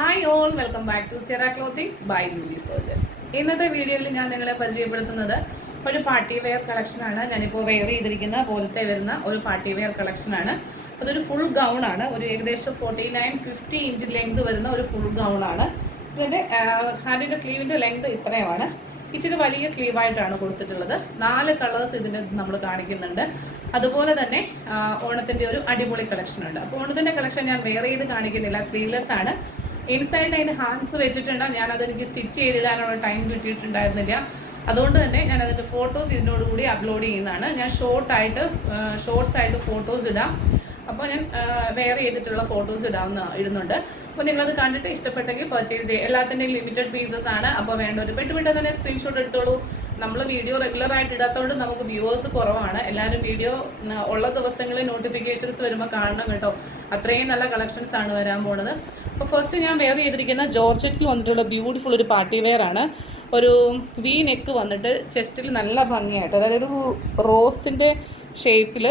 Hi all, welcome back to Sira clothings by Julie Sojan. ഇന്നത്തെ വീഡിയോയിൽ ഞാൻ നിങ്ങളെ പരിചയപ്പെടുത്തുന്നത് ഒരു പാർട്ടി വെയർ കളക്ഷനാണ്. ഞാനിപ്പോൾ വെയർ ചെയ്തിരിക്കുന്ന പോലത്തെ വരുന്ന ഒരു പാർട്ടി വെയർ കളക്ഷനാണ്. അതൊരു ഫുൾ ഗൗൺ ആണ്. ഒരു ഏകദേശം 49-50 ഇഞ്ച് ലെങ്ത് വരുന്ന ഒരു ഫുൾ ഗൗൺ ആണ്. ഇതിൻ്റെ ഹാൻഡിൻ്റെ സ്ലീവിൻ്റെ ലെങ്ത് ഇത്രയുമാണ്. ഇച്ചിരി വലിയ സ്ലീവായിട്ടാണ് കൊടുത്തിട്ടുള്ളത്. 4 കളേഴ്സ് ഇതിൻ്റെ നമ്മൾ കാണിക്കുന്നുണ്ട്. അതുപോലെ തന്നെ ഓണത്തിൻ്റെ ഒരു അടിപൊളി കളക്ഷൻ ഉണ്ട്. അപ്പോൾ ഓണത്തിൻ്റെ കളക്ഷൻ ഞാൻ വെയർ ചെയ്ത് കാണിക്കുന്നില്ല, സ്ലീവ്ലെസ് ആണ്. ഇൻസൈഡ് അതിന് ഹാൻഡ്സ് വെച്ചിട്ടുണ്ട്. ഞാനതെനിക്ക് സ്റ്റിച്ച് ചെയ്തിടാനുള്ള ടൈം കിട്ടിയിട്ടുണ്ടായിരുന്നില്ല. അതുകൊണ്ട് തന്നെ ഞാൻ അതിൻ്റെ ഫോട്ടോസ് ഇതിനോടുകൂടി അപ്ലോഡ് ചെയ്യുന്നതാണ്. ഞാൻ ഷോർട്സ് ആയിട്ട് ഫോട്ടോസ് ഇടാം. അപ്പോൾ ഞാൻ വെയർ ചെയ്തിട്ടുള്ള ഫോട്ടോസ് ഇടുന്നുണ്ട്. അപ്പോൾ നിങ്ങളത് കണ്ടിട്ട് ഇഷ്ടപ്പെട്ടെങ്കിൽ പർച്ചേസ് ചെയ്യുക. എല്ലാത്തിൻ്റെയും ലിമിറ്റഡ് പീസസ് ആണ്. അപ്പോൾ വേണ്ടവർ പെട്ടെന്ന് തന്നെ സ്ക്രീൻഷോട്ട് എടുത്തോളൂ. നമ്മൾ വീഡിയോ റെഗുലറായിട്ട് ഇടാത്തതുകൊണ്ട് നമുക്ക് വ്യൂവേഴ്സ് കുറവാണ്. എല്ലാവരും വീഡിയോ ഉള്ള ദിവസങ്ങളിൽ നോട്ടിഫിക്കേഷൻസ് വരുമ്പോൾ കാണണം കേട്ടോ. അത്രയും നല്ല കളക്ഷൻസ് ആണ് വരാൻ പോണത്. അപ്പോൾ ഫസ്റ്റ് ഞാൻ വെയർ ചെയ്തിരിക്കുന്ന ജോർജറ്റിൽ വന്നിട്ടുള്ള ബ്യൂട്ടിഫുൾ ഒരു പാർട്ടി വെയർ ആണ്. ഒരു വി നെക്ക് വന്നിട്ട് ചെസ്റ്റിൽ നല്ല ഭംഗിയായിട്ട്, അതായത് ഒരു റോസിൻ്റെ ഷേപ്പിൽ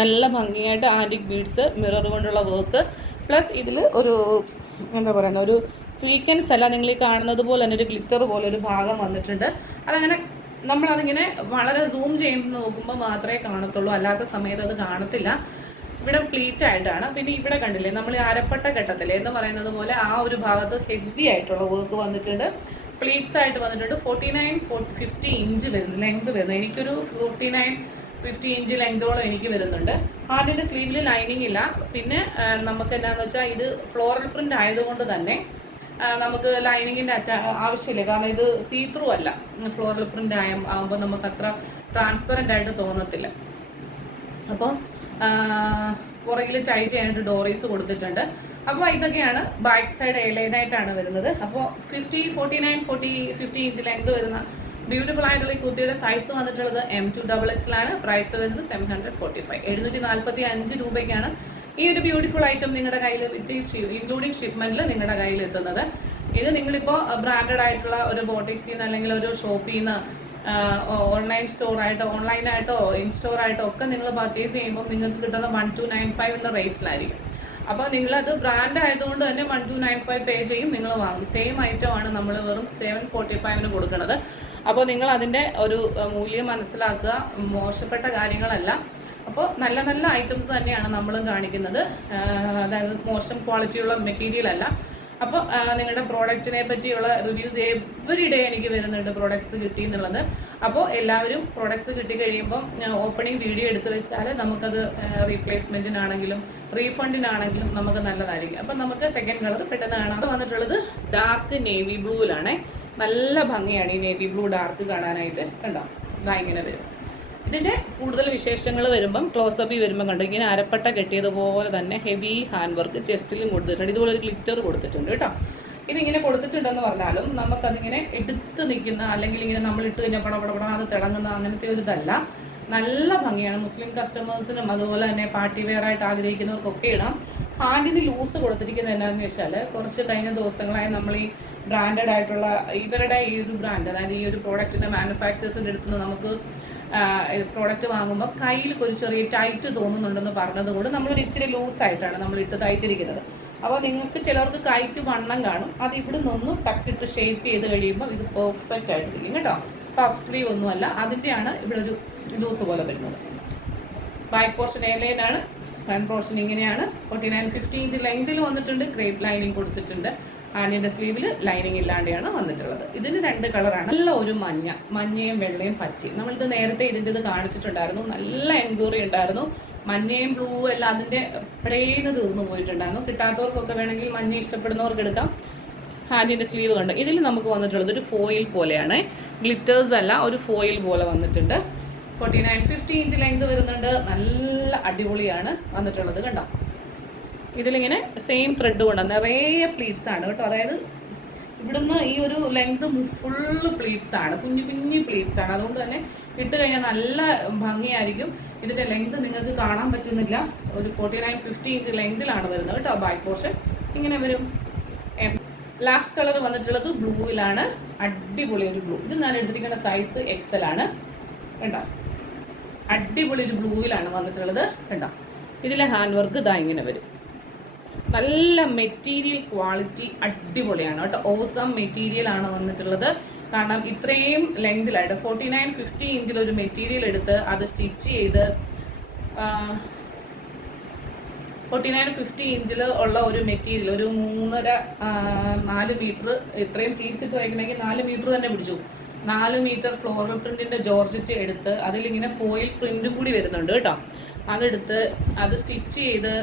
നല്ല ഭംഗിയായിട്ട് ആൻറ്റിക് ബീഡ്സ് മിറർ കൊണ്ടുള്ള വർക്ക്, പ്ലസ് ഇതിൽ ഒരു എന്താ പറയുന്ന ഒരു സ്വീക്വൻസ് അല്ല, നിങ്ങൾ ഈ കാണുന്നത് പോലെ തന്നെ ഒരു ഗ്ലിറ്റർ പോലെ ഒരു ഭാഗം വന്നിട്ടുണ്ട്. അതങ്ങനെ നമ്മളതിങ്ങനെ വളരെ സൂം ചെയ്യുമ്പോൾ നോക്കുമ്പോൾ മാത്രമേ കാണത്തുള്ളൂ, അല്ലാത്ത സമയത്ത് അത് കാണത്തില്ല. ഇവിടെ പ്ലീറ്റ് ആയിട്ടാണ്. പിന്നെ ഇവിടെ കണ്ടില്ലേ നമ്മൾ അരപ്പട്ട കെട്ടത്തില്ലേ എന്ന് പറയുന്നത് പോലെ ആ ഒരു ഭാഗത്ത് ഹെവി ആയിട്ടുള്ള വർക്ക് വന്നിട്ടുണ്ട്. പ്ലീറ്റ്സ് ആയിട്ട് വന്നിട്ടുണ്ട്. 49-50 ഇഞ്ച് വരുന്നു ലെങ്ത് വരുന്നു. എനിക്കൊരു 49-50 ഇഞ്ച് ലെങ്തോളം എനിക്ക് വരുന്നുണ്ട്. ഹാൻഡിൻ്റെ സ്ലീവിൽ ലൈനിങ് ഇല്ല. പിന്നെ നമുക്ക് എന്താണെന്ന് വെച്ചാൽ ഇത് ഫ്ലോറൽ പ്രിൻ്റ് ആയതുകൊണ്ട് തന്നെ നമുക്ക് ലൈനിങ്ങിൻ്റെ ആവശ്യമില്ല. കാരണം ഇത് സീ ത്രൂ അല്ല, ഫ്ലോറൽ പ്രിൻ്റ് ആകുമ്പോൾ നമുക്ക് അത്ര ട്രാൻസ്പെറൻ്റ് ആയിട്ട് തോന്നത്തില്ല. അപ്പോൾ പുറകിൽ ടൈ ചെയ്യാനായിട്ട് ഡോറീസ് കൊടുത്തിട്ടുണ്ട്. അപ്പോൾ ഇതൊക്കെയാണ് ബാക്ക് സൈഡ് എയർലൈനായിട്ടാണ് വരുന്നത്. അപ്പോൾ 50 ഇഞ്ച് ലെങ്ത് വരുന്ന ബ്യൂട്ടിഫുൾ ആയിട്ടുള്ള ഈ കുർത്തിയുടെ സൈസ് വന്നിട്ടുള്ളത് M2XX ആണ്. പ്രൈസ് വരുന്നത് 745, 745 രൂപയ്ക്കാണ് ഈ ഒരു ബ്യൂട്ടിഫുൾ ഐറ്റം നിങ്ങളുടെ കയ്യിൽ വിത്ത് ഇൻക്ലൂഡിങ് ഷിപ്മെൻറ്റിൽ നിങ്ങളുടെ കയ്യിൽ എത്തുന്നത്. ഇത് നിങ്ങളിപ്പോൾ ബ്രാൻഡഡ് ആയിട്ടുള്ള ഒരു ബോട്ടിക്സിൽ നിന്ന് അല്ലെങ്കിൽ ഒരു ഷോപ്പിൽ നിന്ന് ഓൺലൈൻ സ്റ്റോറായിട്ടോ ഓൺലൈനായിട്ടോ ഇൻ സ്റ്റോറായിട്ടോ ഒക്കെ നിങ്ങൾ പർച്ചേസ് ചെയ്യുമ്പോൾ നിങ്ങൾക്ക് കിട്ടുന്ന 1295 എന്ന റേറ്റിലായിരിക്കും. അപ്പോൾ നിങ്ങളത് ബ്രാൻഡ് ആയതുകൊണ്ട് തന്നെ 1295 പേ ചെയ്യും, നിങ്ങൾ വാങ്ങും. സെയിം ഐറ്റമാണ് നമ്മൾ വെറും 745 കൊടുക്കുന്നത്. അപ്പോൾ നിങ്ങൾ അതിൻ്റെ ഒരു മൂല്യം മനസ്സിലാക്കുക. മോശപ്പെട്ട കാര്യങ്ങളല്ല. അപ്പോൾ നല്ല നല്ല ഐറ്റംസ് തന്നെയാണ് നമ്മളും കാണിക്കുന്നത്. അതായത് മോശം ക്വാളിറ്റിയുള്ള മെറ്റീരിയൽ അല്ല. അപ്പോൾ നിങ്ങളുടെ പ്രോഡക്റ്റിനെ പറ്റിയുള്ള റിവ്യൂസ് എവറി ഡേ എനിക്ക് വരുന്നുണ്ട്, പ്രോഡക്റ്റ്സ് കിട്ടി എന്നുള്ളത്. അപ്പോൾ എല്ലാവരും പ്രോഡക്റ്റ്സ് കിട്ടി കഴിയുമ്പോൾ ഓപ്പണിംഗ് വീഡിയോ എടുത്ത് വെച്ചാൽ നമുക്കത് റീപ്ലേസ്മെൻറ്റിനാണെങ്കിലും റീഫണ്ടിനാണെങ്കിലും നമുക്ക് നല്ലതായിരിക്കും. അപ്പം നമുക്ക് സെക്കൻഡ് കളർ പെട്ടെന്ന് കാണാം. അത് വന്നിട്ടുള്ളത് ഡാർക്ക് നേവി ബ്ലൂവിലാണ്. നല്ല ഭംഗിയാണ് ഈ നേവി ബ്ലൂ ഡാർക്ക് കാണാനായിട്ട്. കണ്ടോ, ഇതാ ഇങ്ങനെ വരും. ഇതിൻ്റെ കൂടുതൽ വിശേഷങ്ങൾ വരുമ്പം ക്ലോസപ്പിൽ വരുമ്പം കണ്ടു ഇങ്ങനെ അരപ്പട്ട കെട്ടിയതുപോലെ തന്നെ ഹെവി ഹാൻഡ് വർക്ക് ചെസ്റ്റിലും കൊടുത്തിട്ടുണ്ട്. ഇതുപോലെ ഒരു ഗ്ലിറ്റർ കൊടുത്തിട്ടുണ്ട് കേട്ടോ. ഇതിങ്ങനെ കൊടുത്തിട്ടുണ്ടെന്ന് പറഞ്ഞാലും നമുക്കതിങ്ങനെ എടുത്ത് നിൽക്കുന്ന അല്ലെങ്കിൽ ഇങ്ങനെ നമ്മളിട്ട് കഴിഞ്ഞാൽ പടപടപടാതെ തിളങ്ങുന്ന അങ്ങനത്തെ ഒരു ഇതല്ല. നല്ല ഭംഗിയാണ്. മുസ്ലിം കസ്റ്റമേഴ്സിനും അതുപോലെ തന്നെ പാർട്ടി വെയർ ആയിട്ട് ആഗ്രഹിക്കുന്നവർക്കൊക്കെ ഇടാം. ഹാൻഡിന് ലൂസ് കൊടുത്തിരിക്കുന്നത് എന്താണെന്ന് വെച്ചാൽ കുറച്ച് കഴിഞ്ഞ ദിവസങ്ങളായി നമ്മൾ ഈ ബ്രാൻഡഡ് ആയിട്ടുള്ള ഇവരുടെ ഈ ഒരു ബ്രാൻഡ്, അതായത് ഈ ഒരു പ്രോഡക്റ്റിൻ്റെ മാനുഫാക്ചേഴ്സിൻ്റെ അടുത്ത് നിന്ന് നമുക്ക് പ്രോഡക്റ്റ് വാങ്ങുമ്പോൾ കയ്യിൽ ഒരു ചെറിയ ടൈറ്റ് തോന്നുന്നുണ്ടെന്ന് പറഞ്ഞതുകൊണ്ട് നമ്മളൊരു ഇച്ചിരി ലൂസായിട്ടാണ് നമ്മൾ ഇട്ട് തയ്ച്ചിരിക്കുന്നത്. അപ്പോൾ നിങ്ങൾക്ക് ചിലർക്ക് കൈക്ക് വണ്ണം കാണും. അത് ഇവിടെ നിന്നൊന്ന് ടക്കിട്ട് ഷേപ്പ് ചെയ്ത് കഴിയുമ്പോൾ ഇത് പെർഫെക്റ്റ് ആയിട്ടിരിക്കും കേട്ടോ. പഫ് സ്ലീവ് ഒന്നുമല്ല, അതിൻ്റെയാണ് ഇവിടെ ഒരു ലൂസ് പോലെ വരുന്നത്. ബാക്ക് പോർഷൻ എയർലൈനാണ്, ഫ്രണ്ട് പോർഷൻ ഇങ്ങനെയാണ്. 49-50 ഇഞ്ച് ലെങ്തിൽ വന്നിട്ടുണ്ട്. ക്രേപ്പ് ലൈനിങ് കൊടുത്തിട്ടുണ്ട്. ഹാൻഡിൻ്റെ സ്ലീവിൽ ലൈനിങ് ഇല്ലാതെയാണ് വന്നിട്ടുള്ളത്. ഇതിന് 2 കളറാണ്. നല്ല ഒരു മഞ്ഞയും വെള്ളയും പച്ചയും. നമ്മളിത് നേരത്തെ ഇത് കാണിച്ചിട്ടുണ്ടായിരുന്നു. നല്ല എൻക്വയറി ഉണ്ടായിരുന്നു. മഞ്ഞയും ബ്ലൂ എല്ലാം അതിൻ്റെ എപ്പോഴേന്ന് തീർന്നു പോയിട്ടുണ്ടായിരുന്നു. കിട്ടാത്തവർക്കൊക്കെ വേണമെങ്കിൽ മഞ്ഞ ഇഷ്ടപ്പെടുന്നവർക്ക് എടുക്കാം. ഹാൻഡിൻ്റെ സ്ലീവ് കണ്ട് ഇതിൽ നമുക്ക് വന്നിട്ടുള്ളത് ഒരു ഫോയിൽ പോലെയാണ്, ഗ്ലിറ്റേഴ്സ് അല്ല, ഒരു ഫോയിൽ പോലെ വന്നിട്ടുണ്ട്. 49-50 ഇഞ്ച് ലെങ്ത് വരുന്നുണ്ട്. നല്ല അടിപൊളിയാണ് വന്നിട്ടുള്ളത്. കണ്ടോ, ഇതിലിങ്ങനെ സെയിം ത്രെഡ് കൊണ്ട് നിറയെ പ്ലീറ്റ്സ് ആണ് കേട്ടോ. അതായത് ഇവിടുന്ന് ഈ ഒരു ലെങ്ത് ഫുള്ള് പ്ലീറ്റ്സ് ആണ്, കുഞ്ഞു കുഞ്ഞു പ്ലീറ്റ്സ് ആണ്. അതുകൊണ്ട് തന്നെ ഇട്ട് കഴിഞ്ഞാൽ നല്ല ഭംഗിയായിരിക്കും. ഇതിൻ്റെ ലെങ്ത് നിങ്ങൾക്ക് കാണാൻ പറ്റുന്നില്ല. ഒരു 49-50 ഇഞ്ച് ലെങ്തിലാണ് വരുന്നത് കേട്ടോ. ബാക്ക് പോർഷൻ ഇങ്ങനെ വരും. ലാസ്റ്റ് കളർ വന്നിട്ടുള്ളത് ബ്ലൂവിലാണ്. അടിപൊളി ഒരു ബ്ലൂ. ഇത് ഞാൻ എടുത്തിരിക്കുന്ന സൈസ് XL ആണ് കേട്ടോ. അടിപൊളി ഒരു ബ്ലൂവിലാണ് വന്നിട്ടുള്ളത് കേട്ടോ. ഇതിലെ ഹാൻഡ് വർക്ക് ഇതാ ഇങ്ങനെ വരും. നല്ല മെറ്റീരിയൽ ക്വാളിറ്റി അടിപൊളിയാണ് കേട്ടോ. ഓസം മെറ്റീരിയൽ ആണ് വന്നിട്ടുള്ളത്. കാരണം ഇത്രയും ലെങ്തിലായിട്ട് 49-50 ഇഞ്ചിലൊരു മെറ്റീരിയൽ എടുത്ത് അത് സ്റ്റിച്ച് ചെയ്ത് 49-50 ഇഞ്ചിൽ ഉള്ള ഒരു മെറ്റീരിയൽ, ഒരു 3.5-4 മീറ്റർ, ഇത്രയും പീസ് ഇട്ട് വയ്ക്കണമെങ്കിൽ 4 മീറ്റർ തന്നെ പിടിച്ചു. 4 മീറ്റർ ഫ്ലോറൽ പ്രിന്റിന്റെ ജോർജറ്റ് എടുത്ത് അതിലിങ്ങനെ ഫോയിൽ പ്രിന്റും കൂടി വരുന്നുണ്ട് കേട്ടോ. അതെടുത്ത് അത് സ്റ്റിച്ച് ചെയ്ത്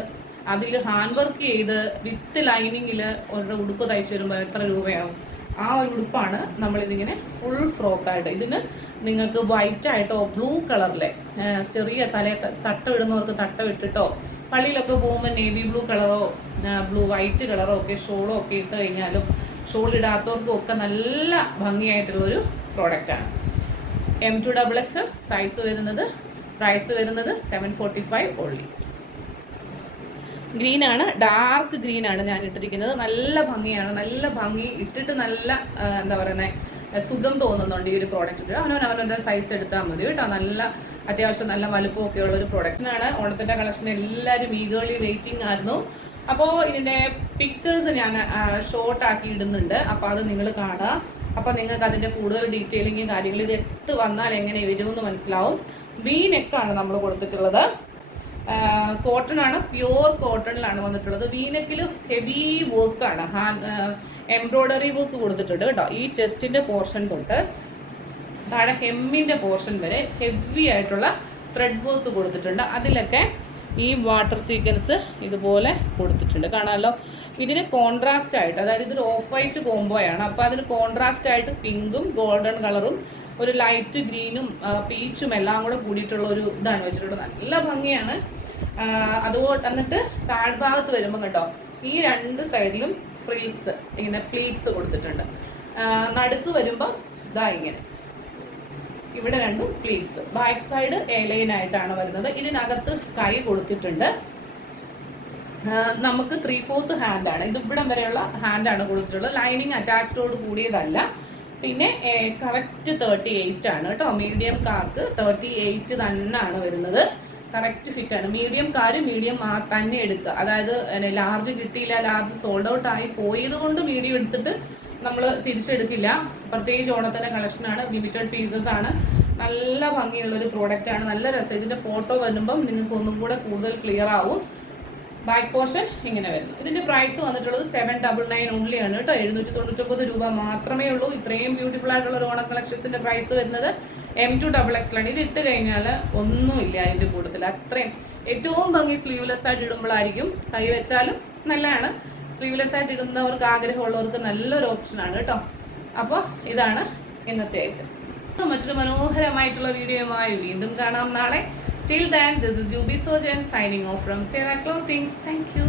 അതിൽ ഹാൻഡ് വർക്ക് ചെയ്ത് വിത്ത് ലൈനിങ്ങിൽ ഒരു ഉടുപ്പ് തയ്ച്ചു വരുമ്പോൾ എത്ര രൂപയാവും? ആ ഒരു ഉടുപ്പാണ് നമ്മളിതിങ്ങനെ ഫുൾ ഫ്രോക്കായിട്ട്. ഇതിന് നിങ്ങൾക്ക് വൈറ്റ് ആയിട്ടോ ബ്ലൂ കളറിലെ ചെറിയ തട്ട ഇടുന്നവർക്ക് തട്ട ഇട്ടിട്ടോ, പള്ളിയിലൊക്കെ പോകുമ്പോൾ നേവി ബ്ലൂ കളറോ വൈറ്റ് കളറോ ഒക്കെ ഷോളോ ഒക്കെ ഇട്ട് കഴിഞ്ഞാലും ഷോൾ ഇടാത്തവർക്കും ഒക്കെ നല്ല ഭംഗിയായിട്ടുള്ളൊരു പ്രോഡക്റ്റാണ്. M2XXL സൈസ് വരുന്നത്. പ്രൈസ് വരുന്നത് 745 ഓൺലി. ഗ്രീനാണ്, ഡാർക്ക് ഗ്രീനാണ് ഞാൻ ഇട്ടിരിക്കുന്നത്. നല്ല ഭംഗിയാണ്, നല്ല ഭംഗി ഇട്ടിട്ട് നല്ല എന്താ പറയുന്നത് സുഖം തോന്നുന്നുണ്ട് ഈ ഒരു പ്രോഡക്റ്റ് ഇട്ട്. അവനവൻ്റെ സൈസ് എടുത്താൽ മതി കേട്ടോ. നല്ല അത്യാവശ്യം നല്ല വലുപ്പമൊക്കെ ഉള്ള ഒരു പ്രൊഡക്റ്റിനാണ്. ഓണത്തിൻ്റെ കളക്ഷൻ എല്ലാവരും ഈഗേർലി വെയിറ്റിംഗ് ആയിരുന്നു. അപ്പോൾ ഇതിൻ്റെ പിക്ചേഴ്സ് ഞാൻ ഷോർട്ട് ആക്കി ഇടുന്നുണ്ട്, അപ്പോൾ അത് നിങ്ങൾ കാണുക. അപ്പോൾ നിങ്ങൾക്ക് അതിൻ്റെ കൂടുതൽ ഡീറ്റെയിലിങ്ങും കാര്യങ്ങളും ഇത് ഇട്ട് വന്നാൽ എങ്ങനെ വരുമെന്ന് മനസ്സിലാവും. വി നെക്കാണ് നമ്മൾ കൊടുത്തിട്ടുള്ളത്. കോട്ടൺ ആണ്, പ്യുവർ കോട്ടണിലാണ് വന്നിട്ടുള്ളത്. വീനെക്കിൽ ഹെവി വർക്കാണ്, എംബ്രോയ്ഡറി വർക്ക് കൊടുത്തിട്ടുണ്ട് കേട്ടോ. ഈ ചെസ്റ്റിൻ്റെ പോർഷൻ തൊട്ട് താഴെ ഹെമ്മിൻ്റെ പോർഷൻ വരെ ഹെവി ആയിട്ടുള്ള ത്രെഡ് വർക്ക് കൊടുത്തിട്ടുണ്ട്. അതിലൊക്കെ ഈ വാട്ടർ സീക്വൻസ് ഇതുപോലെ കൊടുത്തിട്ടുണ്ട്, കാണാമല്ലോ. ഇതിന് കോൺട്രാസ്റ്റ് ആയിട്ട്, അതായത് ഇതൊരു ഓഫ് വൈറ്റ് കോംബോയാണ്. അപ്പോൾ അതിന് കോൺട്രാസ്റ്റ് ആയിട്ട് പിങ്കും ഗോൾഡൻ കളറും ഒരു ലൈറ്റ് ഗ്രീനും പീച്ചും എല്ലാം കൂടെ കൂടിയിട്ടുള്ള ഒരു ഇതാണ് വെച്ചിട്ടുള്ളത്. നല്ല ഭംഗിയാണ്. അതുകൊണ്ട് എന്നിട്ട് താഴ്ഭാഗത്ത് വരുമ്പോൾ കേട്ടോ ഈ 2 സൈഡിലും ഫ്രിൽസ് ഇങ്ങനെ പ്ലീറ്റ്സ് കൊടുത്തിട്ടുണ്ട്. നടുക്ക് വരുമ്പോൾ ഇതാ ഇങ്ങനെ ഇവിടെ 2 പ്ലീറ്റ്സ്. ബാക്ക് സൈഡ് എലൈനായിട്ടാണ് വരുന്നത്. ഇതിനകത്ത് കൈ കൊടുത്തിട്ടുണ്ട്. നമുക്ക് 3/4 ഹാൻഡാണ് ഇത്. ഇവിടം വരെയുള്ള ഹാൻഡാണ് കൊടുത്തിട്ടുള്ളത്. ലൈനിങ് അറ്റാച്ച്ഡോട് കൂടിയതല്ല. പിന്നെ കറക്റ്റ് 38 ആണ് കേട്ടോ. മീഡിയം കാർക്ക് 38 തന്നെയാണ് വരുന്നത്. കറക്റ്റ് ഫിറ്റാണ്. മീഡിയം തന്നെ എടുക്കുക. അതായത് ലാർജ് കിട്ടിയില്ല, ലാർജ് സോൾഡ് ഔട്ട് ആയി പോയത് കൊണ്ട് മീഡിയം എടുത്തിട്ട് നമ്മൾ തിരിച്ചെടുക്കില്ല. പ്രത്യേകിച്ച് ഓണത്തിൻ്റെ കളക്ഷനാണ്, ലിമിറ്റഡ് പീസസ് ആണ്. നല്ല ഭംഗിയുള്ളൊരു പ്രോഡക്റ്റാണ്. നല്ല രസം. ഇതിൻ്റെ ഫോട്ടോ വരുമ്പം നിങ്ങൾക്ക് ഒന്നും കൂടെ കൂടുതൽ ക്ലിയർ ആവും. ബാക്ക് പോർഷൻ ഇങ്ങനെ വരുന്നു. ഇതിൻ്റെ പ്രൈസ് വന്നിട്ടുള്ളത് 799 ഓൺലി ആണ് കേട്ടോ. 799 രൂപ മാത്രമേ ഉള്ളൂ. ഇത്രയും ബ്യൂട്ടിഫുൾ ആയിട്ടുള്ള ഒരു ഓണം കളക്ഷൻസിൻ്റെ പ്രൈസ് വരുന്നത് M2XXL ആണ്. ഇത് ഇട്ട് കഴിഞ്ഞാൽ ഒന്നുമില്ല അതിൻ്റെ കൂട്ടത്തിൽ. അത്രയും ഏറ്റവും ഭംഗി സ്ലീവ്ലെസ് ആയിട്ട് ഇടുമ്പോഴായിരിക്കും. കൈ വെച്ചാലും നല്ലതാണ്. സ്ലീവ്ലെസ് ആയിട്ട് ഇടുന്നവർക്ക്, ആഗ്രഹമുള്ളവർക്ക് നല്ലൊരു ഓപ്ഷനാണ് കേട്ടോ. അപ്പോൾ ഇതാണ് ഇന്നത്തെ ഐറ്റം. മറ്റൊരു മനോഹരമായിട്ടുള്ള വീഡിയോയുമായി വീണ്ടും കാണാം നാളെ. Till then, this is Juby Sojan signing off from Sierra Clothings. Thank you.